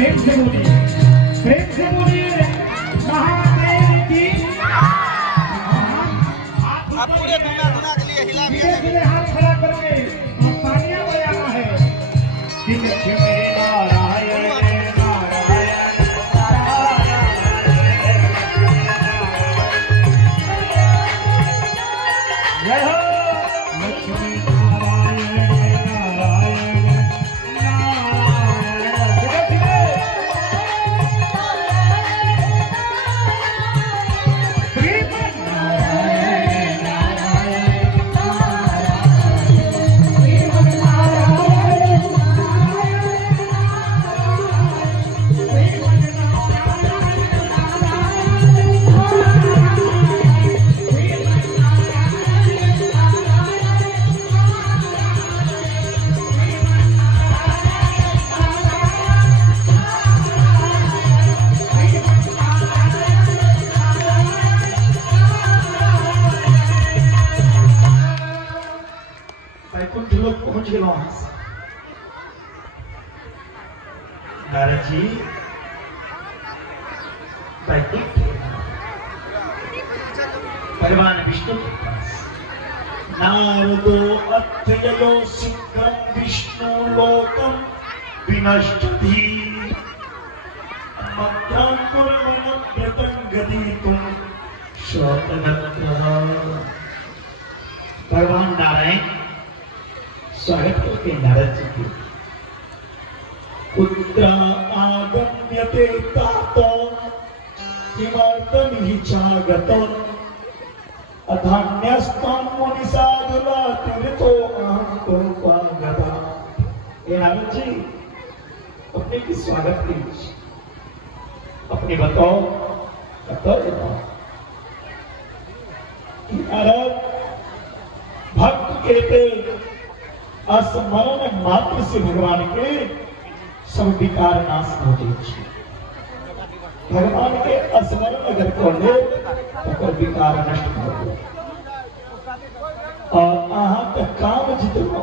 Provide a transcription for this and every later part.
प्रेम से बोलिए, प्रेम से बोलिए महादेव की। आप पूरे दुनिया के लिए हिला धीरे धीरे हाथ खड़ा करके पानिया बजाना है कि लक्ष्मी नारायण जय हो लक्ष्मी नारायण नारायण नारायण। धीरे धीरे श्रीमन नारायण नारायण श्रीमन नारायण कुछ लोग पहुंच गए वहां से। नारद जी वैकुंठ भगवान विष्णु के पास नारदो अत्ययो शीघ्रं विष्णु लोकम विनष्टति मद्रां कुर्वन् व्रतं गदितुं श्रोतगत्रः। भगवान नारायण स्वागत करते नारद जी के। पुत्र आगम्यते तातो किमर्थमिहि चागतो अधान्यस्तं मुनिसाधुला तीर्थो अहं तोपागता। हे नारद जी अपने की स्वागत कीजिए, अपने बताओ नारद भक्त कहते स्मरण मात्र से भगवान के सब विकार नाश हो जाए। भगवान के स्मरण अगर कर ले तो विकार नष्ट हो जाए। और अहाँ तक काम जितना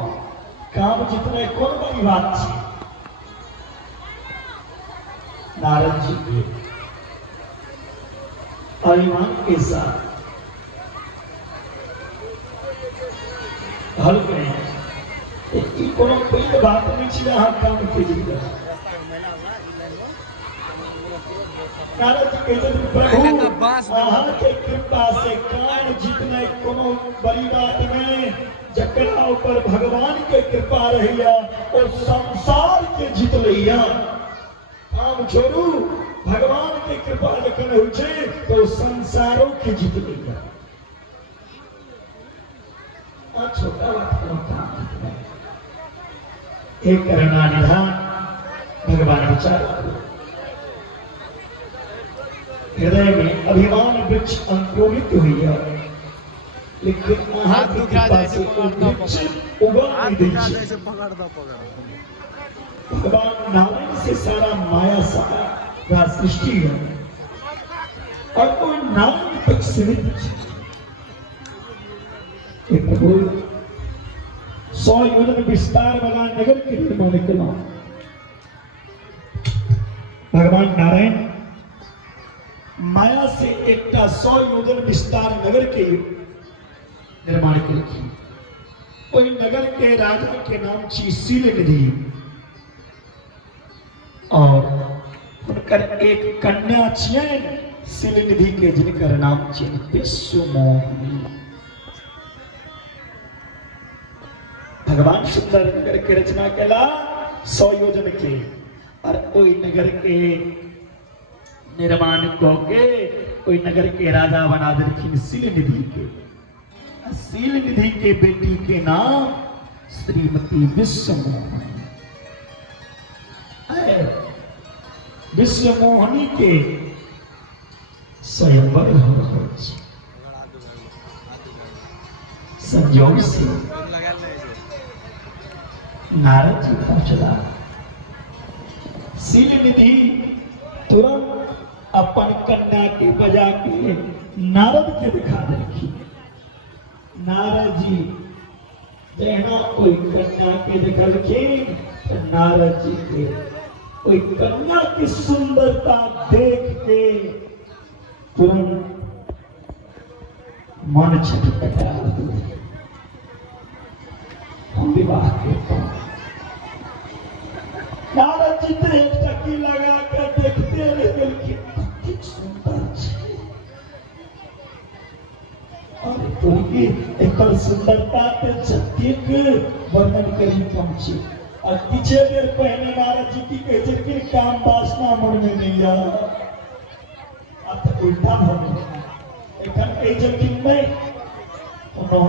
कौन बड़ी बात है। नारद जी के अभिमान के साथ हल करें कोनो कोई बात नहीं छे। अहाँ काम कीजिए। नारद जी कहते प्रभु अहाँ के कृपा से काम जितने कोनो बड़ी बात नहीं। जकरा ऊपर भगवान के कृपा रहिया और संसार के जीत लैया। काम छोड़ू भगवान के कृपा जखन हो छे तो संसारों के जीत लैया। छोटा बात कोनो काम नहीं। एक करुणा निधान भगवान विचार हृदय में अभिमान वृक्ष अंकुरित हुई है, लेकिन अहाँ की कृपा से वृक्ष उगा नहीं दी। भगवान नारायण से सारा माया सारा सृष्टि है और कोई नारायण तक सीमित है। प्रभु 100 योजन विस्तार वाला नगर के निर्माण करना भगवान नारायण माया से एक 100 योजन विस्तार नगर के निर्माण के। वही नगर के राजा के नाम छी शीलनिधि और उनकर एक कन्या छियन शीलनिधि के जिनकर नाम छियन विश्वमोहिनी। भगवान सुंदर नगर के रचना केला 100 योजन के और कोई नगर के निर्माण को के कोई नगर के राजा बना देलखिन शीलनिधि के। शीलनिधि के बेटी के नाम श्रीमती विश्वमोहिनी। विश्वमोहिनी के स्वयंवर हो रहा है। संयोग से नारद जी पहुंचला। शीलनिधि तुरंत अपन कन्या के बजा के नारद के दिखा देखी। नारद जी जहाँ कोई कन्या के देखल नारद जी के कोई कन्या की सुंदरता देख के तुरंत मन छटपटा हम विवाह के नारद जी तो एक टकी लगा कर देखते रह गए सुंदर एक सुंदरता के जतिक वर्णन करी पहुंचे और पीछे देर पहले नारद जी की कहते कि काम वासना मन में नहीं आ अब तो उल्टा हो गया एखन कह कि मैं कोनो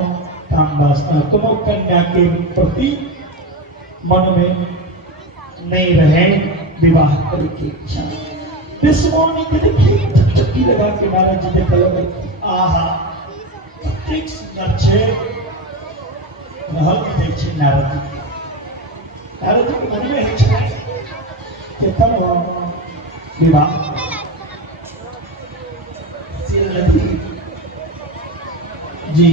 काम वासना कोनो कन्या के प्रति मन में नहीं रहे विवाह करने की इच्छा विश्वमोनी के देखिए चकचकी लगा के नारद जी देखा लगे आहा ठीक सुंदर छे रहल दे छे नारद जी के मन में है छे कि तब विवाह सिर नदी जी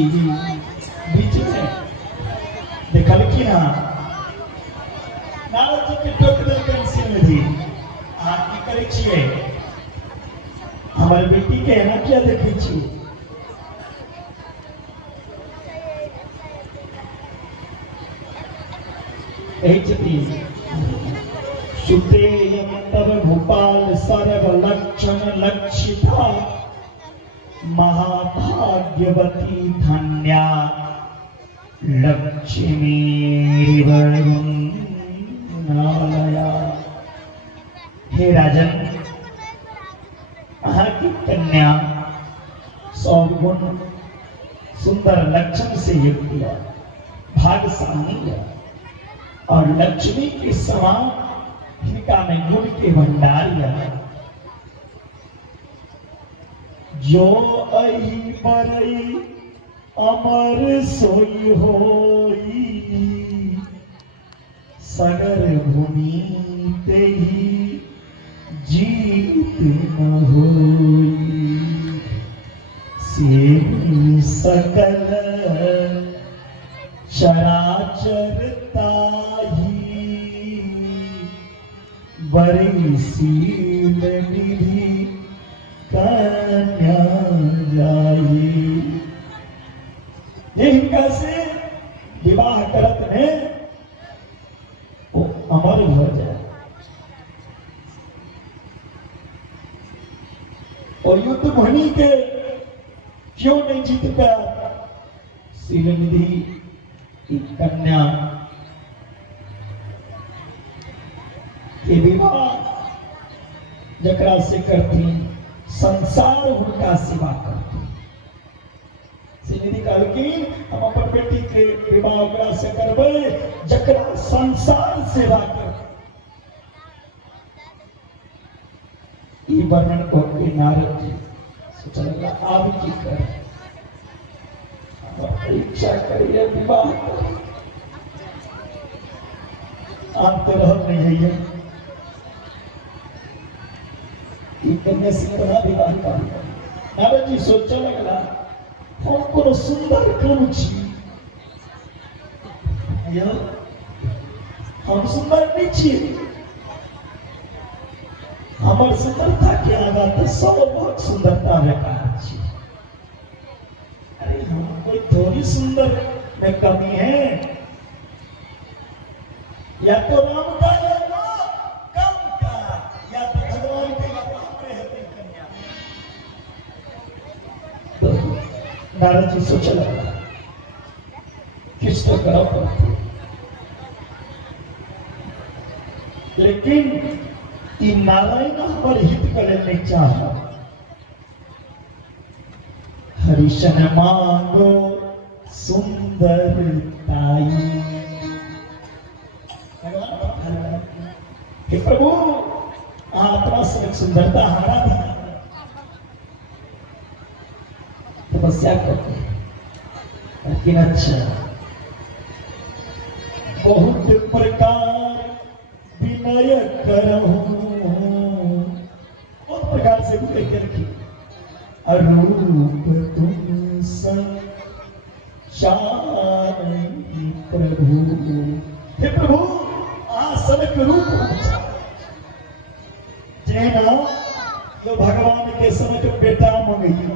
बीच में देखा कि ना नारद जी के टोक दे के सिर नदी आप की करे छिए हमारे बेटी के है ना क्या देखे छिए सुतेयम तव भूपाल सर्व लक्षण लक्षिता महाभाग्यवती धन्या लक्ष्मी वरुणालया। हे राजन यहाँ की कन्या सौगुण सुंदर लक्षण से युक्त भाग्यशाली है और लक्ष्मी के समान इनका में गुण के भंडारिया जो अहि परई अमर सोई होई सगर भूमि ते ही जीत न होई से सकल चराचरता बड़ी सील निधि कन्या जाई जिनका से विवाह करत में वो अमर हो जाए और युद्ध भूमि के क्यों नहीं जीत पाया सील निधि की कन्या के विवाह जकरा से करती संसार उनका सेवा करती कहलखिन हम अपन बेटी के विवाह ओकरा से करबे जकरा संसार सेवा कर ई वर्णन को के नारद जी सोचलगा आब की कर परीक्षा करिए विवाह आप तो रह नहीं है कन्या सिंह विवाह का नारद जी सोचा लगला हम को सुंदर काम छी हम सुंदर नहीं छी हमार सुंदरता के आगा तो सब बहुत सुंदरता बेकार छी अरे हम कोई थोड़ी सुंदर में कमी है या तो राम का नारद जी सोच लगा किस तो करो लेकिन ये नारायण हमारे हित करे नहीं चाहा हरिशन मांगो सुंदर ताई हे प्रभु आपका सुंदरता हमारा था तपस्या करते लेकिन अच्छा बहुत प्रकार विनय करहूं बहुत प्रकार से विनय करके अरूप तुम संचारी प्रभु हे प्रभु आ समय के रूप जे ना जो भगवान के समय के बेटा मंगैया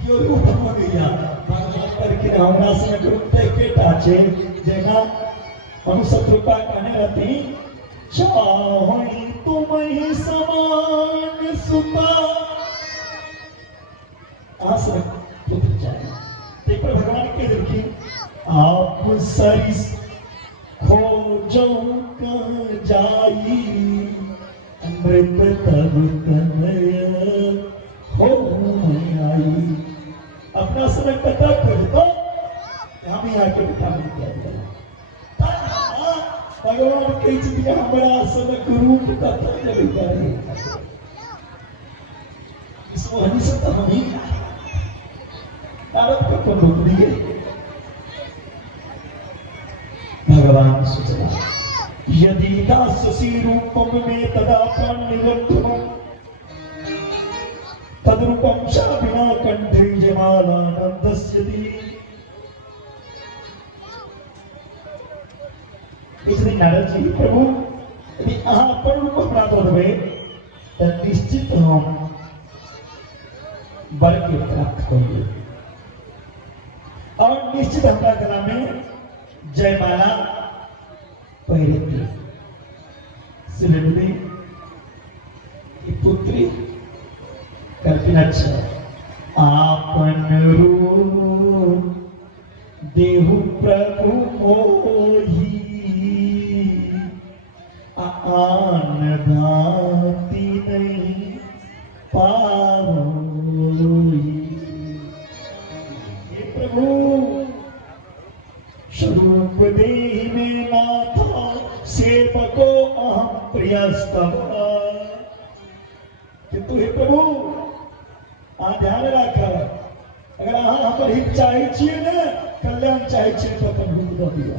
क्यों रूप मंगैया भगवान करके हमरा समय के रूप बेटा छे जेना हम शत्रुपा कहने रहती चाहे तुम्हें समान सुता आसर पुत्र चाहिए ते पर भगवान के देखी आप सरिस खोजो कहाँ जाई अमृत तब तनय हो आई अपना समय कथा कर दो हम यहाँ के बेटा में क्या भगवान कई चीज हमारा समय गुरु कथा जब करे इसको हनी से तो हम ही तारक का पर रोक दिए भगवान सूचना यदि दास्यसी रूपम में तदा प्रणिवत्वम तद्रूपम च बिना कंठे जमालानंदस्यति इसलिए नारद जी प्रभु यदि अहाँ अपन रूप अपना दो देवे तो निश्चित हम वर के प्राप्त करेंगे और निश्चित हमारा गला में जयमाला पहरेंगे सिलेंडरी की पुत्री कल्पना अच्छा आपन रूप देहु प्रभु मोही आन भांति नहीं पावोई हे प्रभु स्वरूप देहि में नाथा सेवको अहम प्रियस्तव किंतु हे प्रभु ध्यान रख अगर अहाँ हमर हित चाहे छियै ने कल्याण चाहे छियै तो अपन रूप दऽ दिअ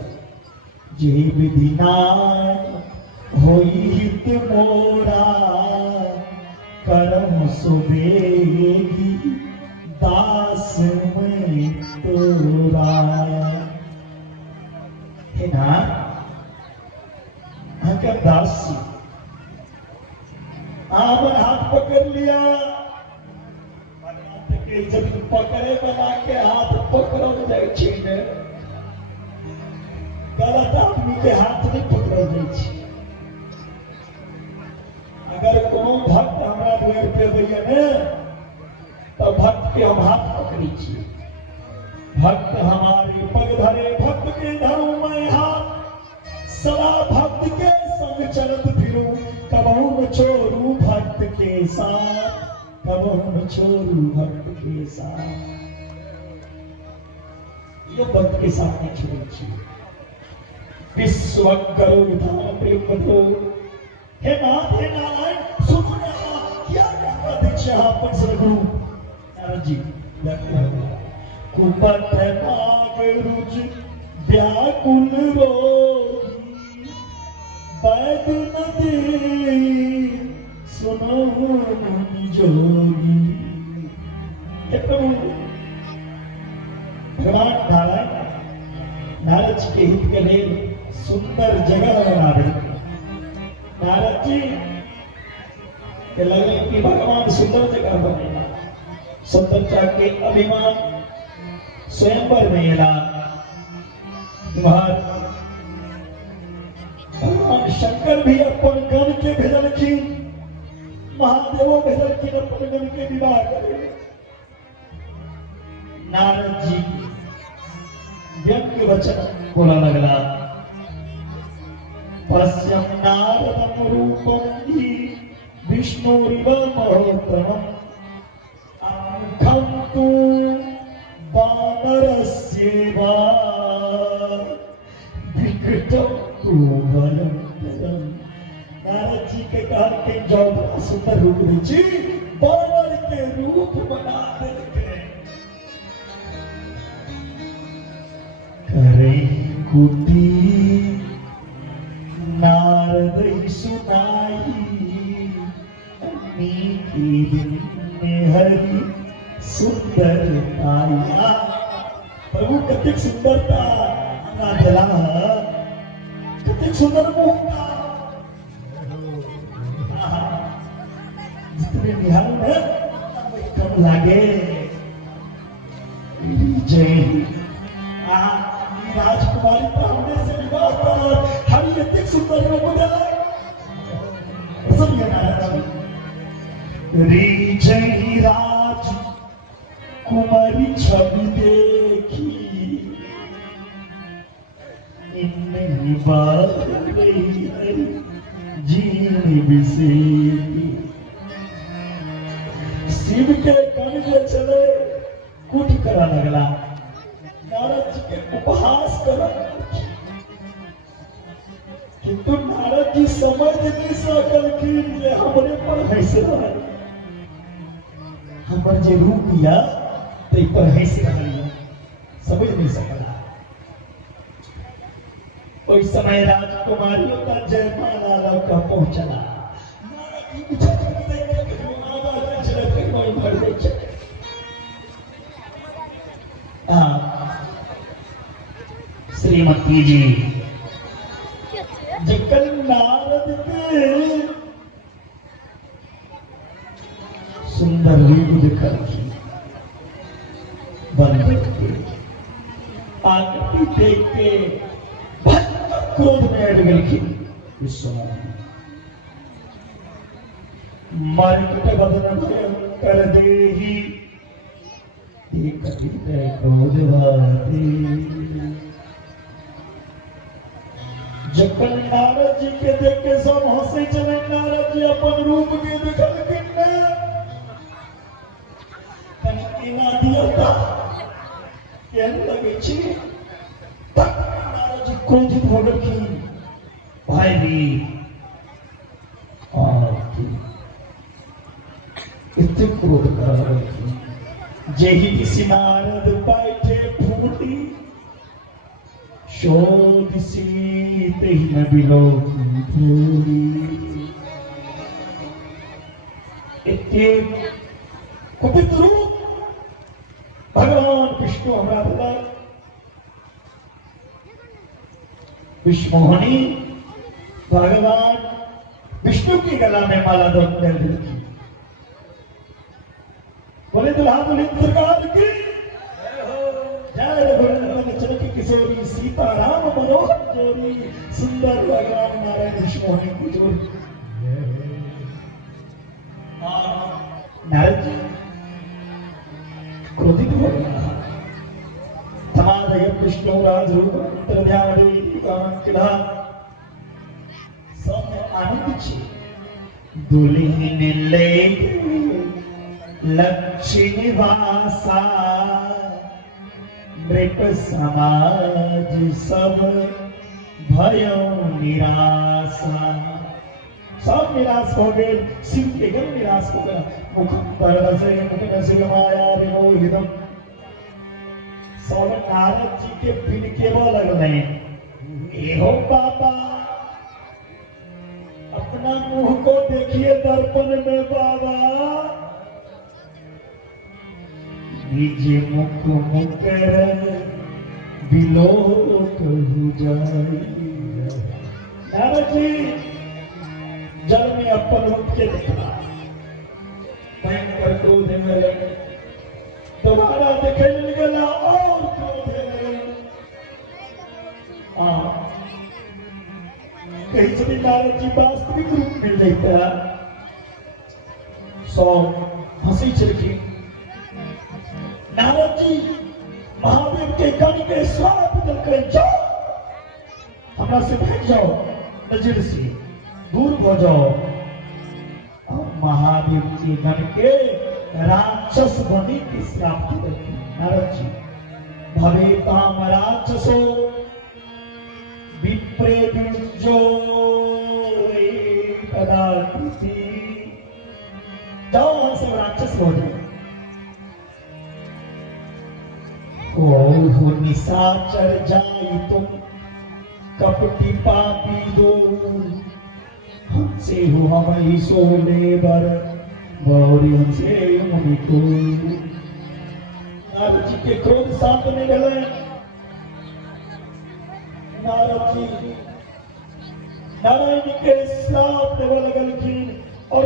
जे विधि नाम होई हित मोरा करम सुबेगी दास में तोरा हे ना अगर दासी आपन हाथ पकड़ लिया के जब पकड़े बना के हाथ पकड़ो जाए छीने गलत आदमी के हाथ नहीं पकड़ो जाए छी अगर कोनो भक्त हमरा द्वार पे भैया ने तो भक्त के हम हाथ पकड़ी छी भक्त हमारे पग धरे भक्त के धरूं मैं हाथ सदा भक्त के संग चलत फिरूं कबहू न छोड़ू भक्त के साथ कबहू न छोड़ू भक्त के साथ ये भक्त के साथ नहीं छोड़ी चाहिए विश्व करो विधान प्रेम बदलो हे नारायण सुनो ना क्या कहता दीक्षा अपन सदगुरु नारद जी कुपत माग रुच व्याकुल रोगी वैद नदी सुनो जोगी हे प्रभु भगवान नारायण नारद जी के हित के लिए सुंदर जगह बना रहे नारद जी के लगे कि भगवान सुंदर जगह बनेगा सुंदरता के अभिमान स्वयंवर में ऐलान भगवान शंकर भी अपन गण के भेजलखिन महादेवो भेजलखिन अपन गण के विवाह करे नारद जी व्यंग वचन बोला लगला पश्यम नारदम रूपम ही विष्णुरिव महोत्तमम् अमुखम तु वानरस्येवा विकृतम तु भयंकरम नारद जी के कहल के जो सुंदर रूप रुचि वानर के रूप बना देलके करे कुटी नारद सुनाई नीति दिन में हरि सुंदर आया प्रभु कतिक सुंदरता ना जला कतिक सुंदर मुहूर्त बिहार में कम लागे जय राजकुमारी प्राणे से विवाह पर हम इतने सुंदर रूप बदला समझे री जय राज कुमारी छवि देखी इन्हीं बात जीन बिसेरी शिव के कण जे चले कुट करा लगला नारद जी के उपहास करा किंतु नारद जी समझ नहीं सकलखिन जे हमरे पर हंस रहा है हमर जे रूप या ते पर हंस रहा है समझ नहीं सकला उस समय राजकुमारियों का जयमाला लौका पहुंचला नारद जी पीछे देख के आवाज चले कोई भर दे श्रीमती जी जिकल नारद के सुंदर रूप दिखल की बंदर के आकृति देख के क्रोध में अड़ गई थी मार्केट बदन कर दे ही जब नारद जी के देख के सब हंसे चले नारद जी अपन रूप के देखल किन्ना दिया था कहने लगे छी नारद जी क्रोधित हो गए भाई भी इतने क्रोध कर रहे थे जेहि किसी नारद बैठे फूटी शोध सीत ही न बिलो पूरी इतने कुपित रूप भगवान विष्णु हमारा भला विष्णुहनी भगवान विष्णु की गला में माला दो कर दी बोले दुल्हा बोले सरकार की जय रघुनंदन चरकी किशोरी सीताराम मनोहर जोड़ी सुंदर भगवान नारायण विष्णुहनी की जोड़ी नारद जी क्रोधित हो गया समाधय विष्णु राज रूप ध्यान किला सब आनंद छे दुल्हन ले लक्ष्मी वासा मृत समाज सब भयो निराशा सब निराश हो गए शिव के घर निराश हो गया मुख पर से माया विमोहितम सब नारद जी के पिन लगने हो बाबा अपना मुंह को देखिए दर्पण में बाबा निज मुख मुकर बिलोक हो जाए नारद जी जल में अपन रूप के देखा भयंकर क्रोध में लगे दोबारा देखे गला और क्रोध में कहीं से नारद जी वास्तविक रूप मिल जाता सौ हंसी छिड़की नारद जी महादेव के गण के श्राप देकर जाओ हमरा से भाग जाओ नजर से दूर हो जाओ और महादेव के गण के राक्षस बनी की श्राप देकर नारद जी भवे ताम राक्षसो विप्रे विजो कदाकृति जाओ से राक्षस हो जाए हो निशाचर जाई तुम कपटी पापी दो हमसे हो हमारी सोले बर गौरी हमसे मुनि को नारद जी के क्रोध शांत नहीं गए नारद जी नारायण के श्राप देव लगल और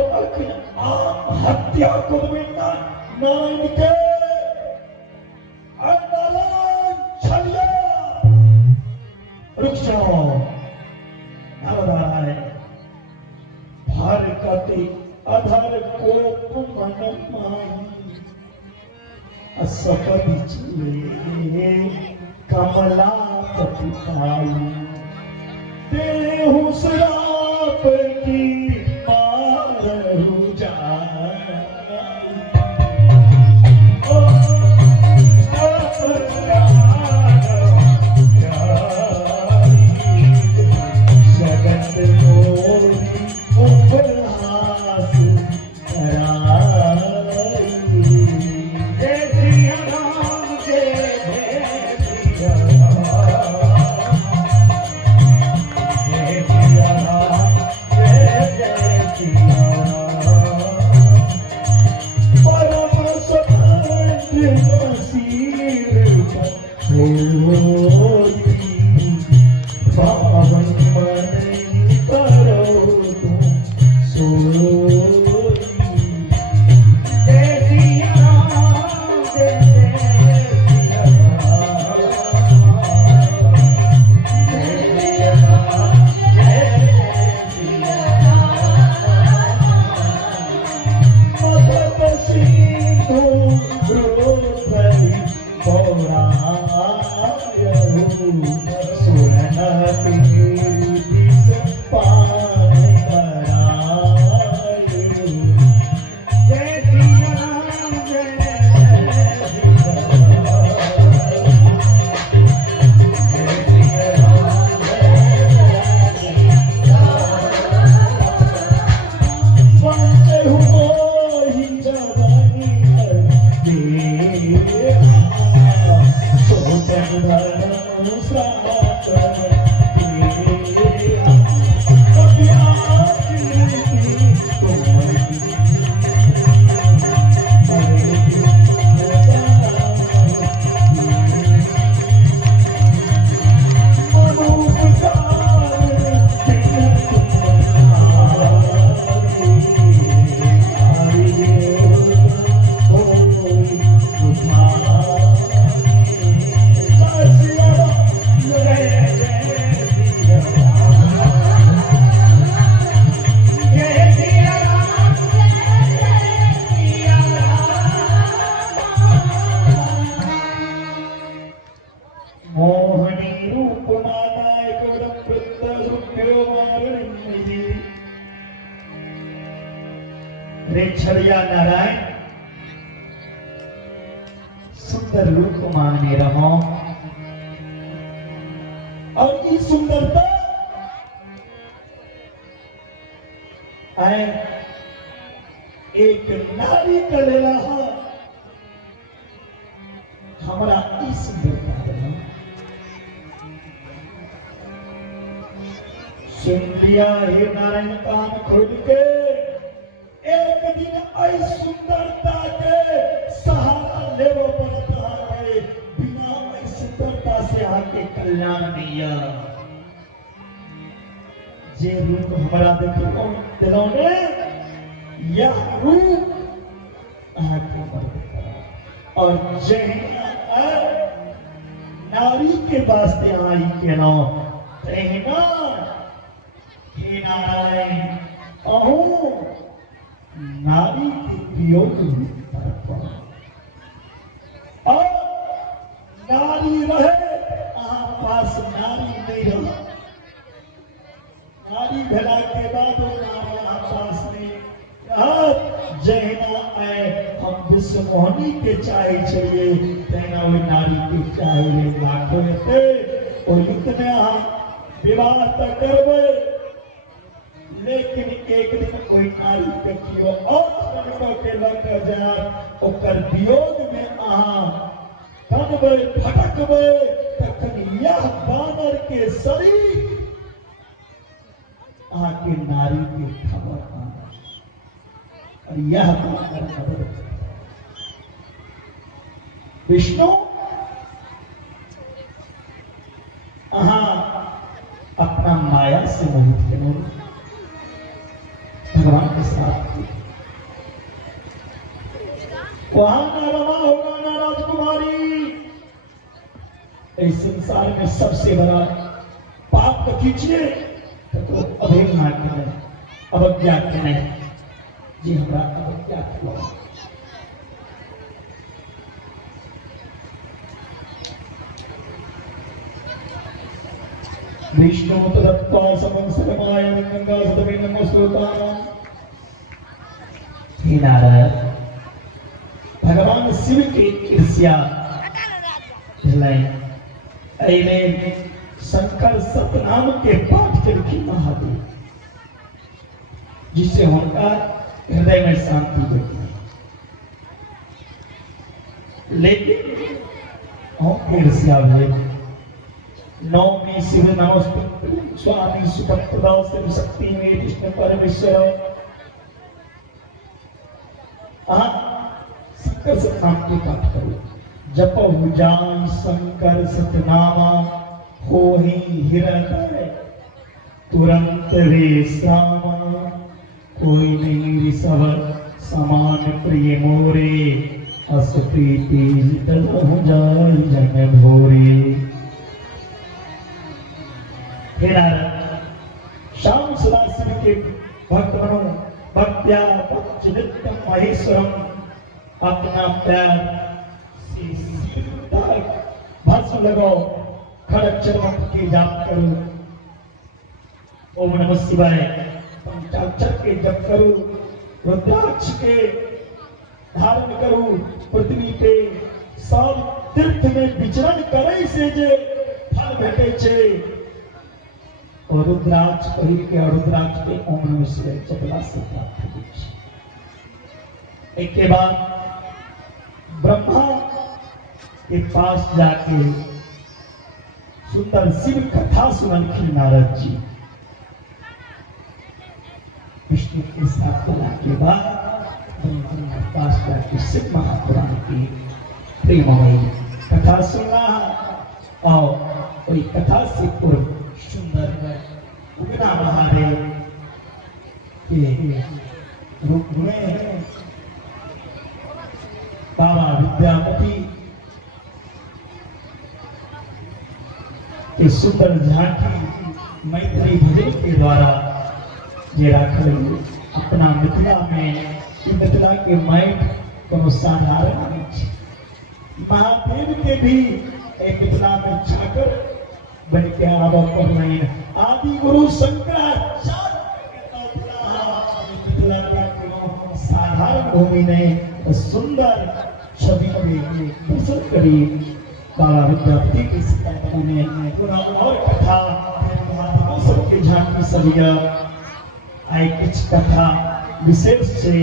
हत्या को नारायण के नारायण छलिया रुक जाओ नारायण भार कति अधर को मन माही असपति चले कमला पति पाई देहु श्राप की मारहु जाई ओ जगत मोरी उपहास कराई जय सिया राम जय सिया छड़िया नारायण सुंदर रूप मांगने रहो और इस सुंदरता एक नारी कलेला हमारा इस सुंदरता सुन लिया हे नारायण कान खोल के एक दिन आई सुंदरता के सहारा लेवो पड़ता है बिना आई सुंदरता से आके कल्याण नहीं जे रूप हमारा देखो दिलोने यह रूप और जय नारी के वास्ते आई के नो रहना हे नारायण अहो नारी के वियोग और नारी रहे पास नारी नहीं रहा नारी भेला के बाद पास में जहना आए हम विश्व मोहनी के चाहे चाहिए कहना वो नारी के चाहे लाखों थे और इतने विवाह तक करवे लेकिन एक दिन कोई नारी देखियो और के लग जा ओकर वियोग में कनबे भटकबे तखन यह बानर के शरीर आके नारी के खबर और यह बानर विष्णु अपना माया से मोहित करो भगवान के साथ वहां ना रमा होगा ना राजकुमारी। इस संसार में सबसे बड़ा पाप को खींचिए तो अवहेलना करें, अवज्ञा करें। जी हमारा अवज्ञा करो। विष्णु तदत्वा समं सर्वमाय गंगा सतवे नमोस्तुताम्। हे नारायण, भगवान शिव के ईर्ष्या ऐने शंकर सतनाम के पाठ करके महादेव, जिससे उनका हृदय में शांति बढ़ती है। लेकिन हम ईर्ष्या हुए नौमी शिव नमस्ते स्वामी सुभद्रा शिव शक्ति में विष्णु परमेश्वर शंकर सतनाम के पाठ करो। जप जान शंकर सतनामा हो ही हृदय तुरंत रे श्यामा। कोई नहीं ऋषभ समान प्रिय मोरे अस प्रीति हो जाए जन भोरे। हे नारद, श्याम सदा शिव के भक्त बनो। भक्त्या भक्तिनित्यम महेश्वरम। अपना प्यार से शिव तक भस्म लगाओ। खड़ग मंत्र के जाप करो। ओम नमः शिवाय पंचाक्षर के जप करो। रुद्राक्ष के धारण करो। पृथ्वी पे सब तीर्थ में विचरण करे से जे फल भेटे छे। और रुद्राक्ष पहिर के रुद्राक्ष के ओम नमः शिवाय जपला से प्राप्त होई छे। एक के बाद ब्रह्मा के पास जाके सुंदर शिव कथा सुनखी नारद जी। विष्णु के साथ बोला के बाद पास जाके शिव महापुराण की प्रेममयी कथा सुनना। और कोई कथा से पूर्व सुंदर उगना महादेव के रूप में बाबा विद्यापति के सुंदर झांकी मैत्री भजन के द्वारा ये राखल अपना मिथिला में मिथिला के माइट को साधारण नहीं। महादेव के भी एक मिथिला में जाकर बन के आवा पर नहीं। आदि गुरु शंकराचार्य मिथिला का साधारण भूमि ने सुंदर छवि में दर्शन करी। बाबा विद्यापति की शिकायत में और कथा सबके झांकी सरिया आई कुछ कथा विशेष से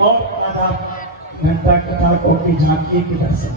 और आधा घंटा कथा को की झांकी के दर्शन।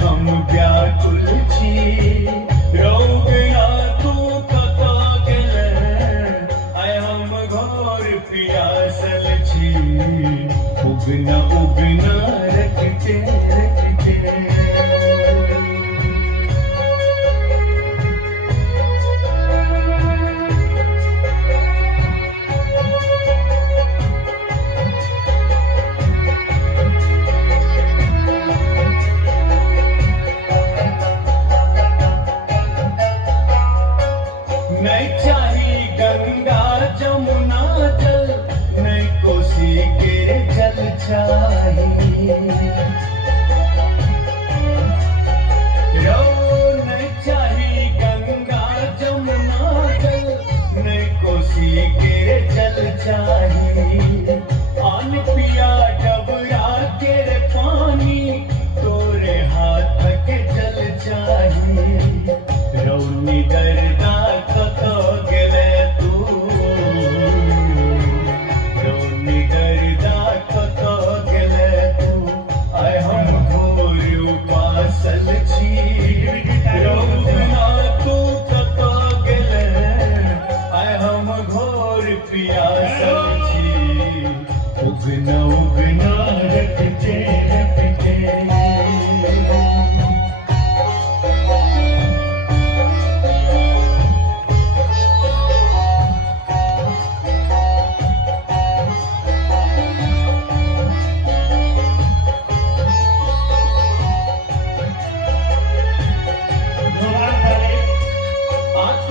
हम व्याकुल छी। रोग ना तू उगना उगना रखते रखते। नहीं चाहिए गंगा जमुना जल, नहीं कोसी के जल चाहिए। नहीं चाहिए गंगा जमुना जल, नहीं कोसी के जल चाहिए। आन पिया डबरा के पानी, तोरे हाथ के जल चाहिए। रौनी डरदा कतो गेले तू, रौनी डरदा कतो गेले तू। आय हम घोर उपासल छी, रौना तू कतो गेले। आय हम घोर पियासल छी, उगना उगना रखते रखते।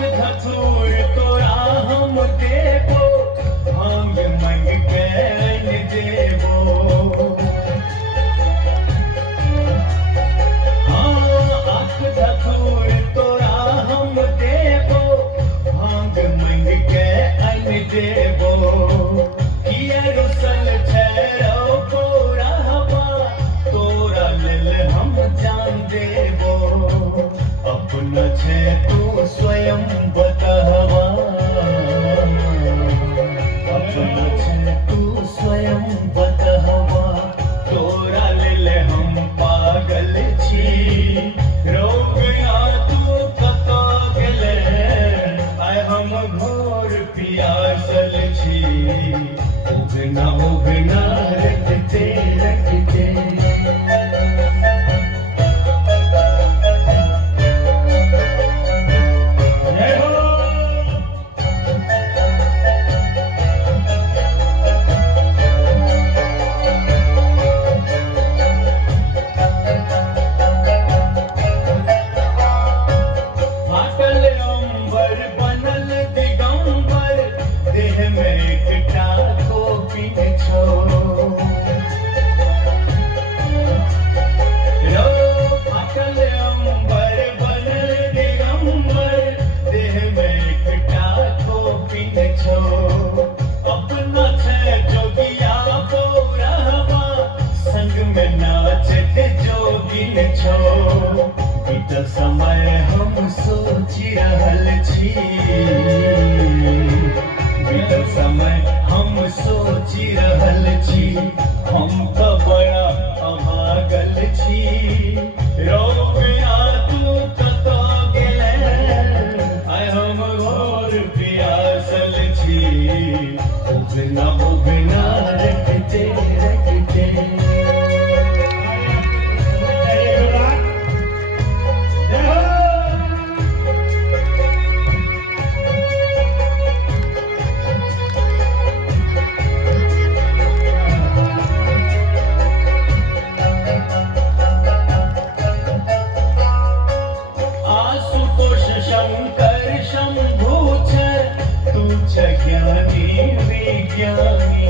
धतूर तोरा हम देबो, भांग मंग के देबो। आख धतूर तोरा हम देबो, भांग मंग के अन देबो। किया रुसल छेरो तोरा हवा, तोरा लेल हम जान देबो। अपना छे तू स्वयं बतहवा, अपना छे तू स्वयं बतहवा। तोरा ले हम पागल छी, रोगना तू कतो गेले। आय हम घोर पियासल छी, उगना उगना रखते रखते। अपना छे जोगिया बोरहवा, संग में नाचते जोगिन छो। बीतल समय हम सोची रहल छी, बीतल समय हम सोची रहल छी। हम तो बड़ा अभागल छी, रोगना तू कतो गेले। आय हम घोर पियासल छी, उगना उगना रखते रखते। आशुतोष शंकर शंभु छे, तू छे ज्ञानी विज्ञानी।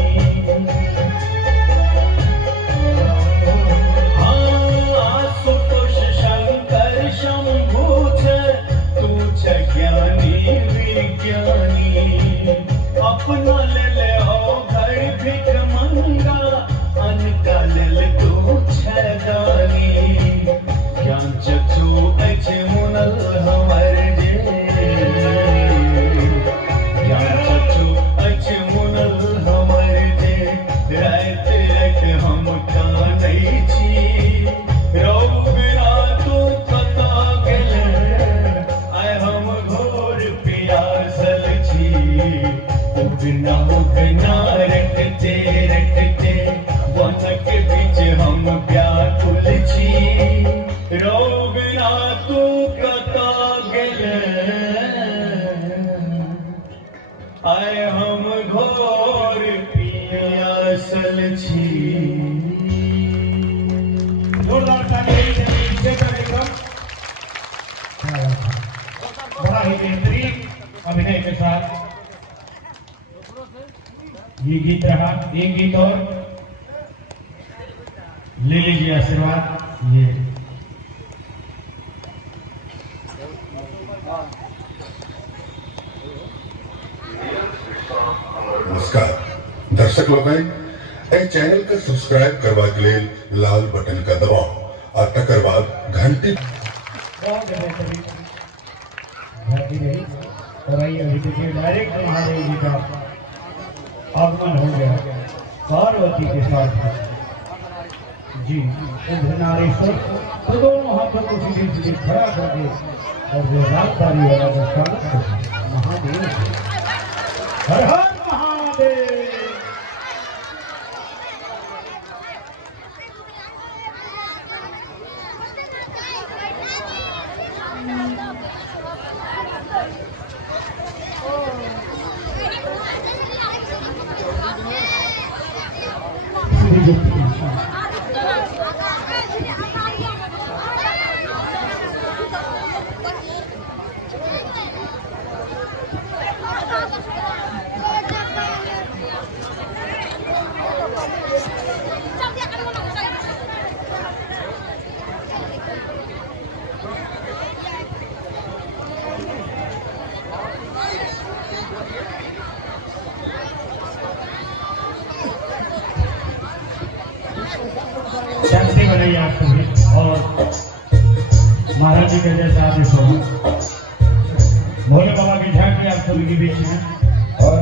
आशुतोष शंकर शंभु छे, तू छे ज्ञानी विज्ञानी। अपना ले हो घर भिख मंगा, अनका ले तू छे दानी। ज्ञान चक्षु अछि मुनल हमर जे, ज्ञान चक्षु अछि मुनल हमर जे। रात रात हम कानै छी, रोगना तू कतो गेले। आय हम घोर पियासल छी, उगना उगना रखते रखते। छी रोग ना तू कता गेले आय हम घोर पियासल छी। जोरदार ताली दीजिए कार्यक्रम बड़ा ही बेहतरीन अभिनय के साथ ये गीत रहा। एक गीत और ले लीजिए आशीर्वाद। ये नमस्कार दर्शक लोग चैनल का सब्सक्राइब करवा के लिए लाल बटन का दबाओ और तकर बाद घंटी डायरेक्ट महादेव जी का आगमन हो गया पार्वती के साथ जी। नारेश्वर तो दोनों हाथों को सीधे सीधे खड़ा करके और जो राजदारी वाला महादेव हर हर महादेव। जानते बने आप सभी और महाराज जी का जैसा आदेश हो भोले बाबा की झांकी आप सभी के बीच में और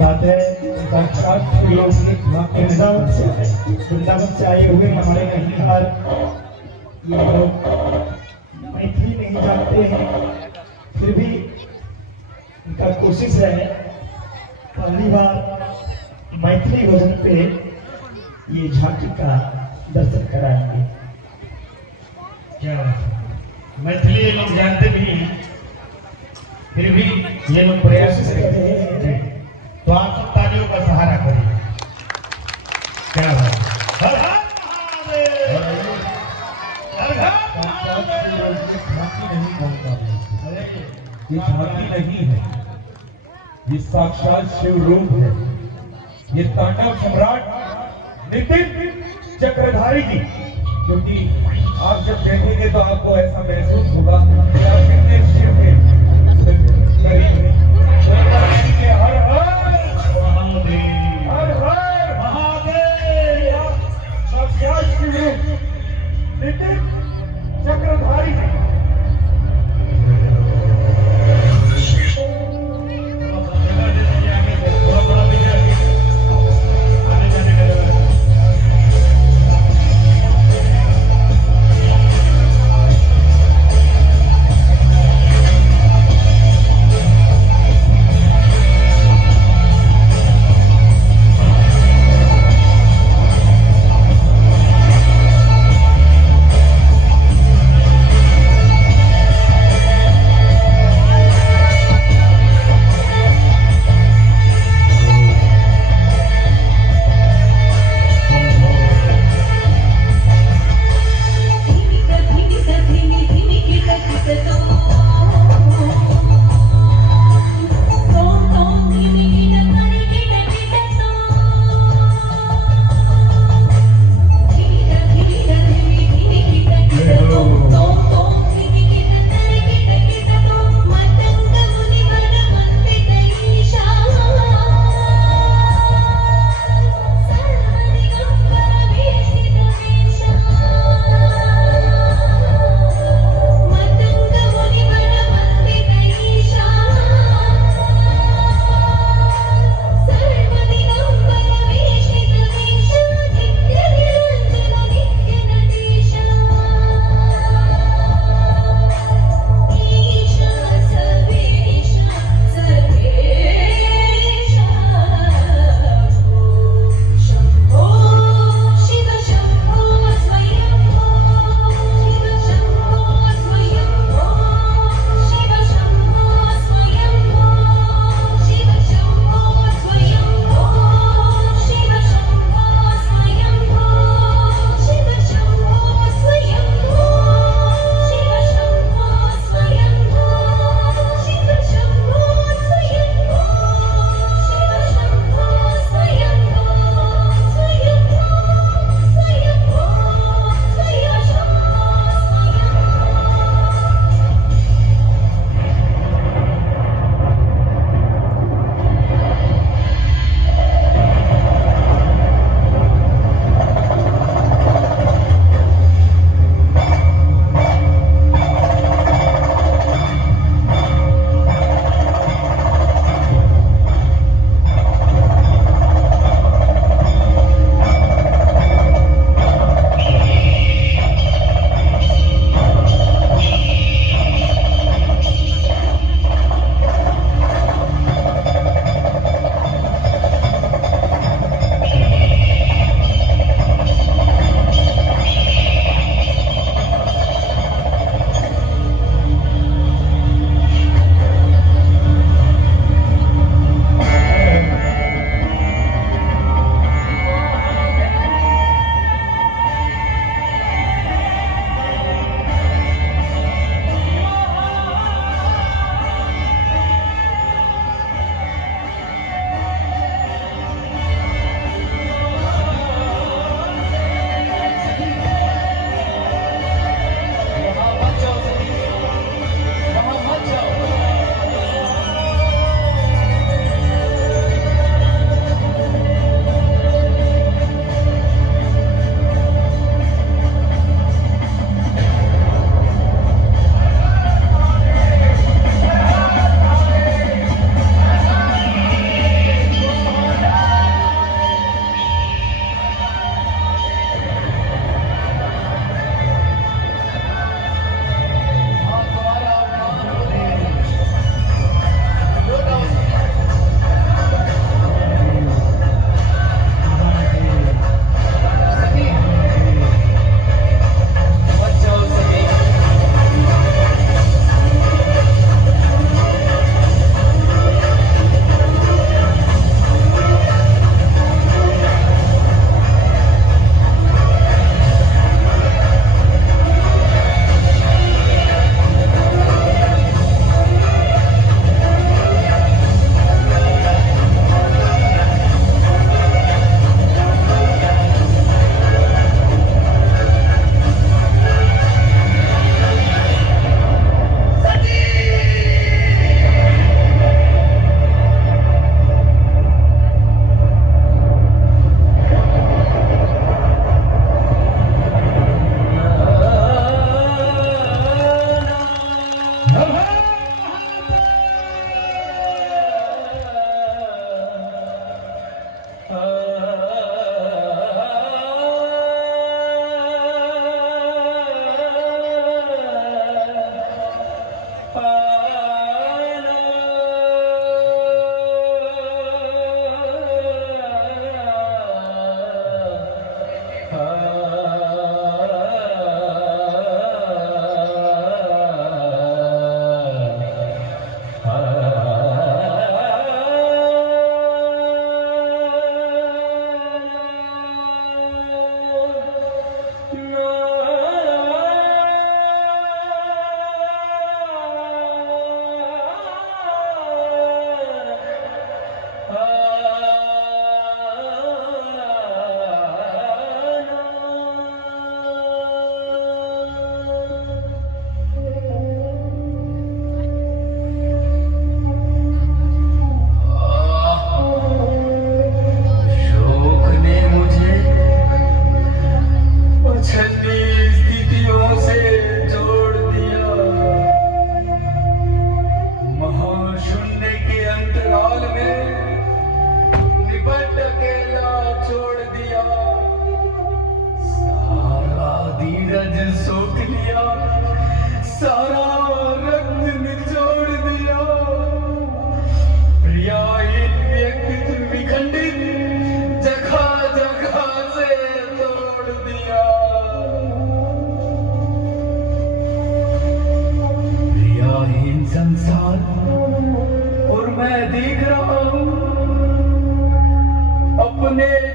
गाते साक्षात वृंदावन से आए हुए हमारे कहीं ये लोग मैथिली नहीं जानते हैं फिर भी उनका कोशिश है पहली बार मैथिली भजन पे ये झांकी का दर्शन कराएंगे। क्या मैथिली ये लोग जानते भी हैं फिर भी ये लोग प्रयास कर रहे हैं तो आप सब तालियों का सहारा करिए। क्या बात हर हर महादेव हर हर महादेव। ये झांकी नहीं है, ये साक्षात शिव रूप है। ये तांडव सम्राट नितिन चक्रधारी जी, क्योंकि आप जब देखेंगे तो आपको ऐसा महसूस होगा कि आप कितने शिव के करीब हैं। हर हर महादेव हर हर महादेव साक्षात शिव रूप नितिन चक्रधारी जी।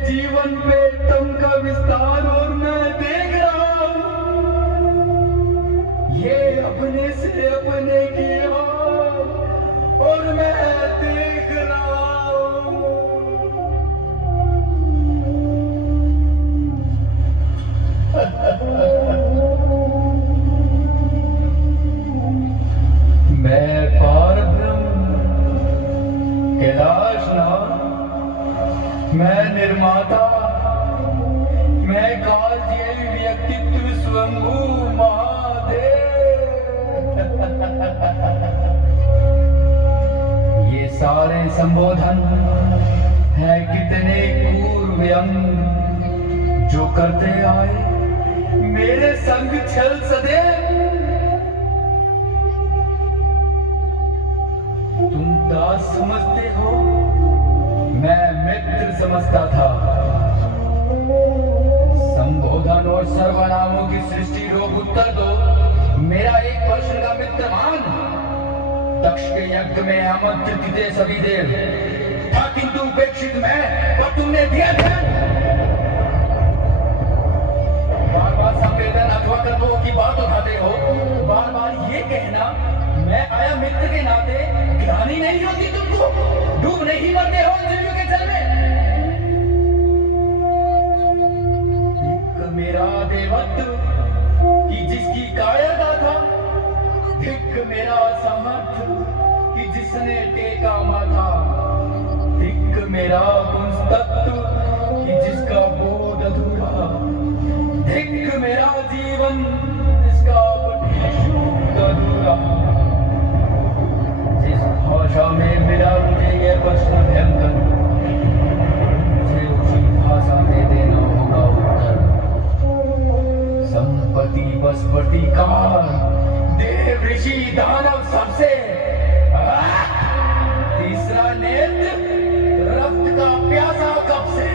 जीवन पे तुम का विस्तार और मैं देख रहा हूँ ये अपने से अपने की हो और मैं देख रहा हूँ। मैं पारब्रह्म कैलाशनाथ, मैं निर्माता, मैं कालजयी व्यक्तित्व स्वयंभू महादेव। ये सारे संबोधन है कितने क्रूर व्यंग जो करते आए मेरे संग छल सदैव। तुम दास समझते हो, मैं मित्र समझता था। संबोधन और सर्वनामों की सृष्टि रोग उत्तर दो, मेरा एक प्रश्न का मित्र मान। दक्ष के यज्ञ में आमंत्रित थे सभी देव, था किंतु उपेक्षित मैं, पर तुमने दिया ध्यान। बार बार संवेदन अथवा कर्मों की बात उठाते हो, बार बार ये कहना मैं आया मित्र के नाते, ग्लानि नहीं होती तुमको? डूब नहीं मरते हो जिंदगी के जल में? धिक्क मेरा देवत्व कि जिसकी कायरता था, धिक्क मेरा सामर्थ्य कि जिसने टेका माथा, धिक्क मेरा पुंस्तत्व कि जिसका बोध अधूरा, धिक्क मेरा जीवन जिसका शूट अधूरा। जिस भाषा में मिला मुझे यह प्रश्न भयंकर, मुझे उसी भाषा में देना होगा उत्तर। संपत्ति बसपति कार, देव ऋषि दानव सबसे, तीसरा नेत्र रक्त का प्यासा कब से।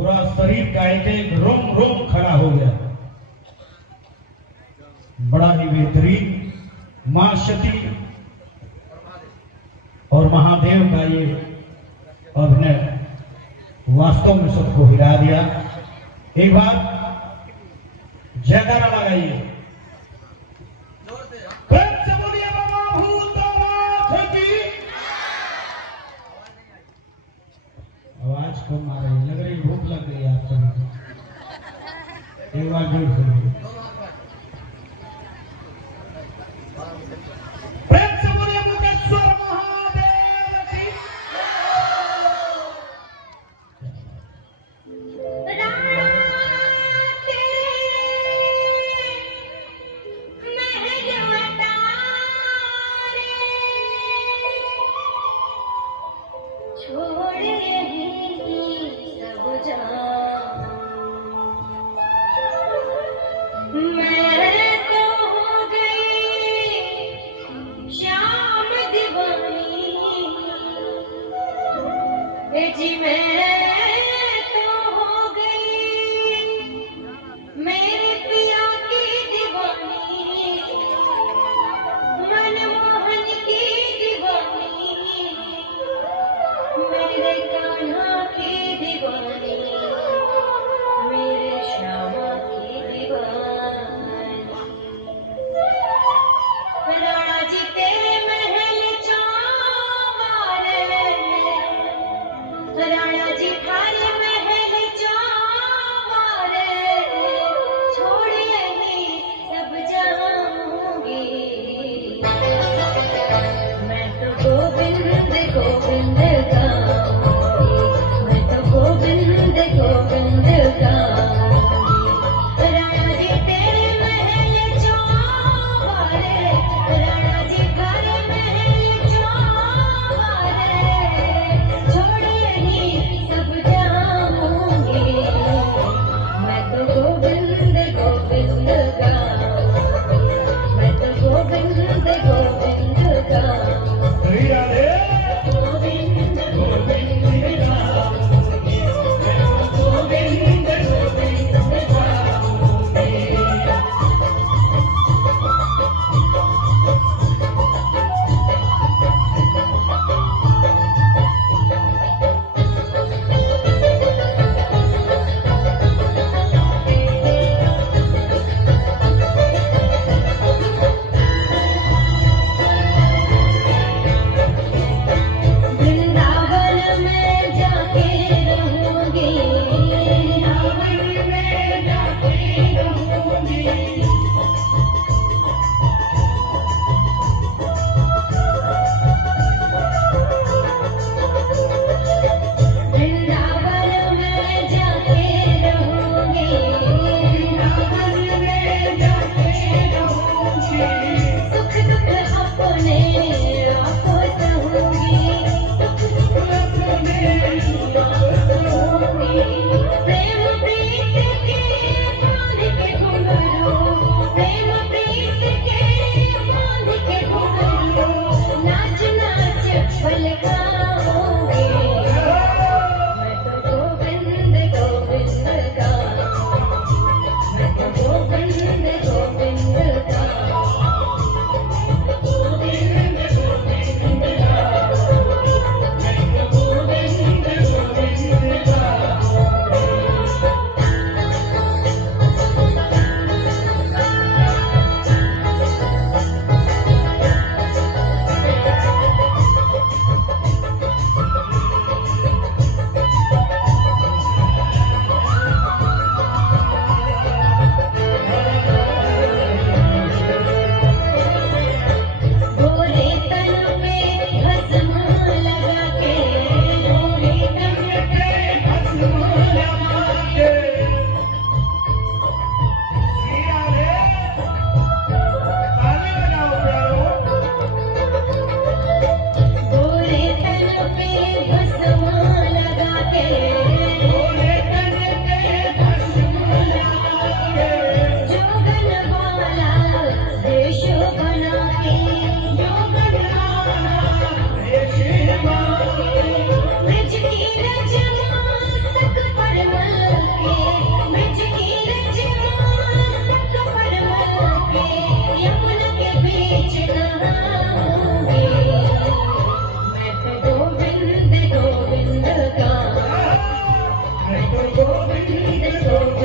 पूरा शरीर का एक एक रोम रोम खड़ा हो गया। बड़ा ही बेहतरीन मां सती और महादेव का ये अभिनय वास्तव में सबको हिला दिया। एक बार जयकारा लगाइए, प्रेम से बोलिए बाबा भूतनाथ की। आवाज कम आ रही, लग रही भूख लग गई आप सभी को। एक बार जोर से बोलिए, प्रेम से बोलिए मुकेश्वर महादेव की। जी मैं तो हो गई मेरे पिया की दीवानी, मनमोहन की दीवानी, मेरे कान्हा की दीवानी।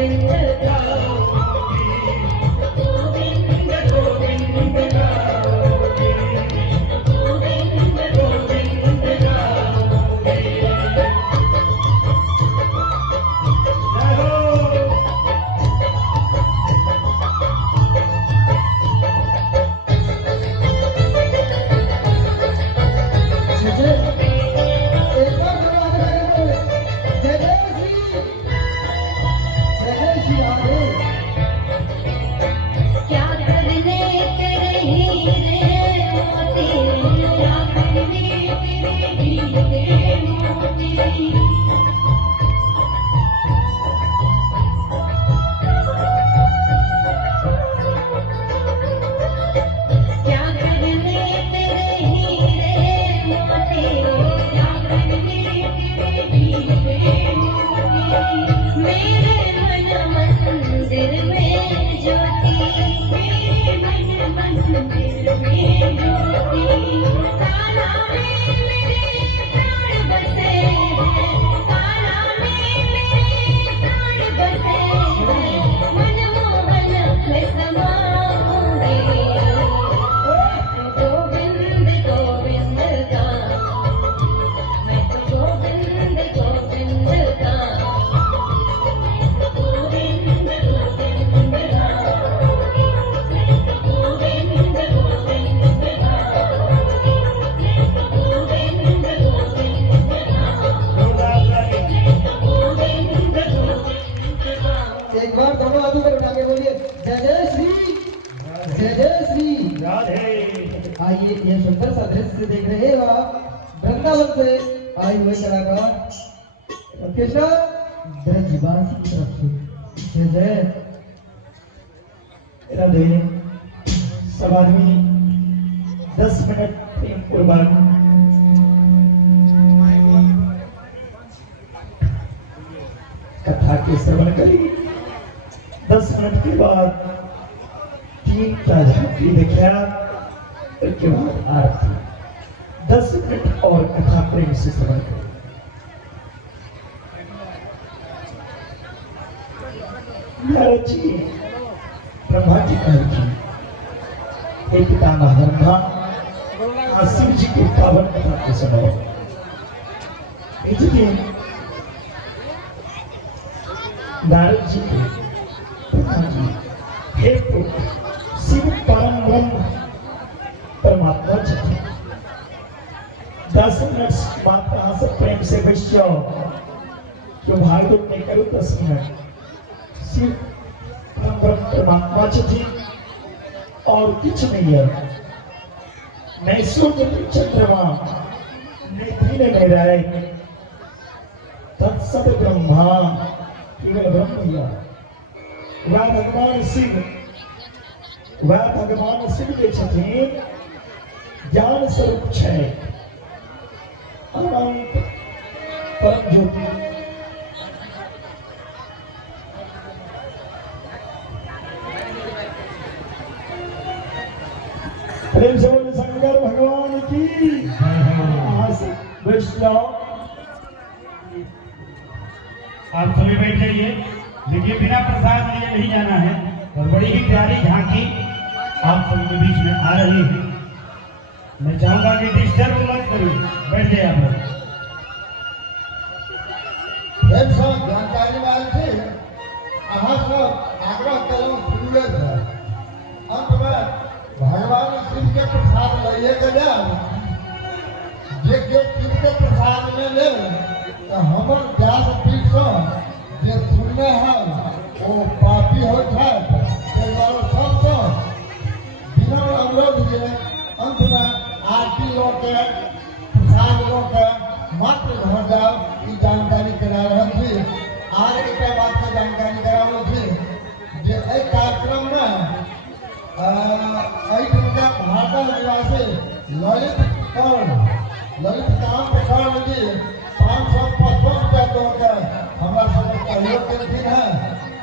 गोविंद गाओगे, गोविंद गोविंद गाओगे, गोविंद गोविंद गाओगे। क्या करने तेरे हीरे मोती, क्या करने तेरे हीरे मोती। क्या करने तेरे हीरे मोती, क्या करने तेरे हीरे मोती। मेरे मन मंदिर में ज्योति, मेरे मन मंदिर में ज्योति। काला में मेरे प्राण बसे हैं, काला में मेरे प्राण बसे हैं। मनमोहन में समाऊंगी, गोविंद गोविंद गाऊं, मैं तो गोविंद गोविंद गाऊं, गोविंद गोविंद गाऊंगी, गोविंद गोविंद गाऊंगी, गोविंद गोविंद गाऊंगी, गोविंद गोविंद गाऊंगी। एक बार दोनों हाथों पर उठा के बोलिए जय जय श्री, जय जय श्री राधे। आइए ये सुंदर सा दृश्य देख रहे हो आप, वृंदावन से आए हुए कलाकार कृष्णा ब्रजवासी की तरफ से जय जय। राधे। सब आदमी 10 मिनट प्रेम कुर्बान। कथा के श्रवण करेंगे। 10 मिनट के बाद 3 का झांकी दिखाया, उसके बाद आरती। 10 मिनट और कथा प्रेम से श्रवण करें। नारद जी ब्रह्मा जी कहेंगे, हे पितामह ब्रह्मा, शिव जी की पावन कथा को सुनो। इसलिए नारद जी को ब्रह्मा जी, हे पुत्र, शिव परम ब्रह्म परमात्मा जी, 10 मिनट बात कहाँ से प्रेम से बैठ जाओ, क्यों भागवत में करो 10 मिनट। शिव परम ब्रह्म परमात्मा जी और कुछ नहीं है। मैं सूर्य चंद्रमा नेत्री में रहे, तत्सत ब्रह्मा केवल ब्रह्म। वह भगवान शिव, वह भगवान शिव के छठीन ज्ञान स्वरूप है, अनंत परम ज्योति। प्रेम से बोले शंकर भगवान की। वैष्णव आप सभी बैठ जाइए, लेकिन बिना प्रसाद लिए नहीं जाना है। और बड़ी ही प्यारी झांकी आप सभी के बीच में आ रही है। मैं चाहूंगा कि डिस्टर्ब मत करिए, बैठ जाइए आप लोग। जानकारी वाले थे अहाँ सब आग्रह करूँ सुनिए अंत में भगवान शिव के प्रसाद लइए के जाओ। जे शिव के प्रसाद में ले तो हमर व्यास पीठ से जे सुनने हैं वो पापी होता है। सबसे बिना अनुरोध के अंत में आरती लोग के प्रसाद लोग के मात्र घर जाओ, ये जानकारी करा रहे थे। और एक बात का जानकारी करा थी जे एक कार्यक्रम में भाटा निवासी ललित काम कर्ण जी 555 रुपया दो के हमारा सब सहयोग करती है।